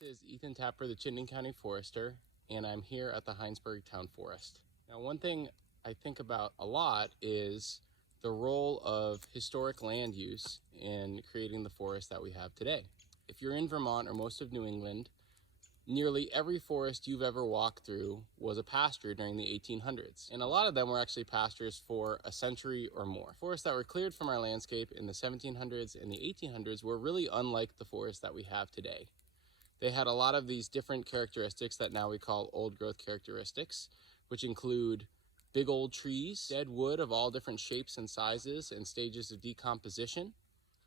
This is Ethan Tapper, the Chittenden County Forester, and I'm here at the Hinesburg Town Forest. Now, one thing I think about a lot is the role of historic land use in creating the forest that we have today. If you're in Vermont or most of New England, nearly every forest you've ever walked through was a pasture during the 1800s. And a lot of them were actually pastures for a century or more. Forests that were cleared from our landscape in the 1700s and the 1800s were really unlike the forests that we have today. They had a lot of these different characteristics that now we call old growth characteristics, which include big old trees, dead wood of all different shapes and sizes and stages of decomposition,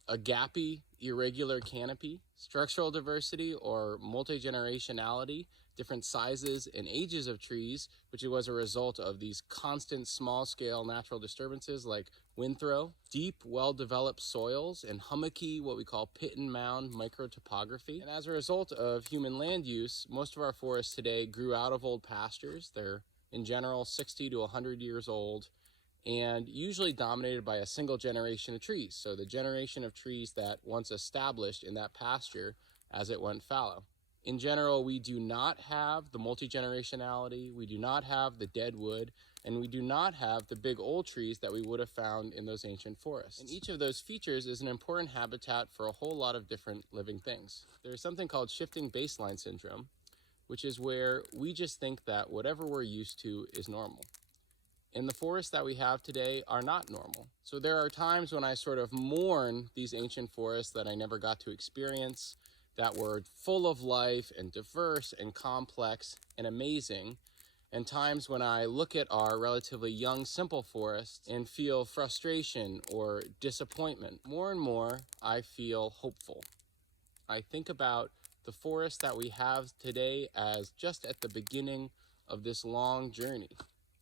a gappy, irregular canopy, structural diversity or multi-generationality, different sizes and ages of trees, which was a result of these constant small-scale natural disturbances like wind throw, deep, well-developed soils, and hummocky, what we call pit and mound microtopography. And as a result of human land use, most of our forests today grew out of old pastures. They're, in general, 60 to 100 years old, and usually dominated by a single generation of trees. So the generation of trees that once established in that pasture as it went fallow. In general, we do not have the multi-generationality, we do not have the dead wood, and we do not have the big old trees that we would have found in those ancient forests. And each of those features is an important habitat for a whole lot of different living things. There's something called shifting baseline syndrome, which is where we just think that whatever we're used to is normal. And the forests that we have today are not normal. So there are times when I sort of mourn these ancient forests that I never got to experience, that were full of life and diverse and complex and amazing, and times when I look at our relatively young, simple forests and feel frustration or disappointment. More and more, I feel hopeful. I think about the forests that we have today as just at the beginning of this long journey.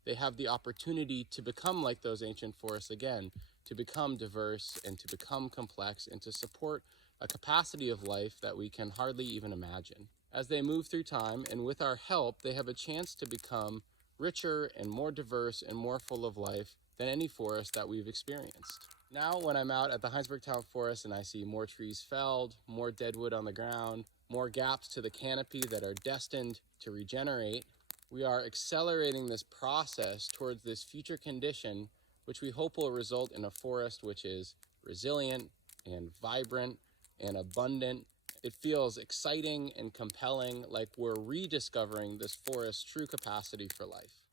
They have the opportunity to become like those ancient forests again, to become diverse and to become complex and to support a capacity of life that we can hardly even imagine. As they move through time and with our help, they have a chance to become richer and more diverse and more full of life than any forest that we've experienced. Now, when I'm out at the Hinesburg Town Forest and I see more trees felled, more dead wood on the ground, more gaps to the canopy that are destined to regenerate, we are accelerating this process towards this future condition, which we hope will result in a forest which is resilient and vibrant and abundant. It feels exciting and compelling, like we're rediscovering this forest's true capacity for life.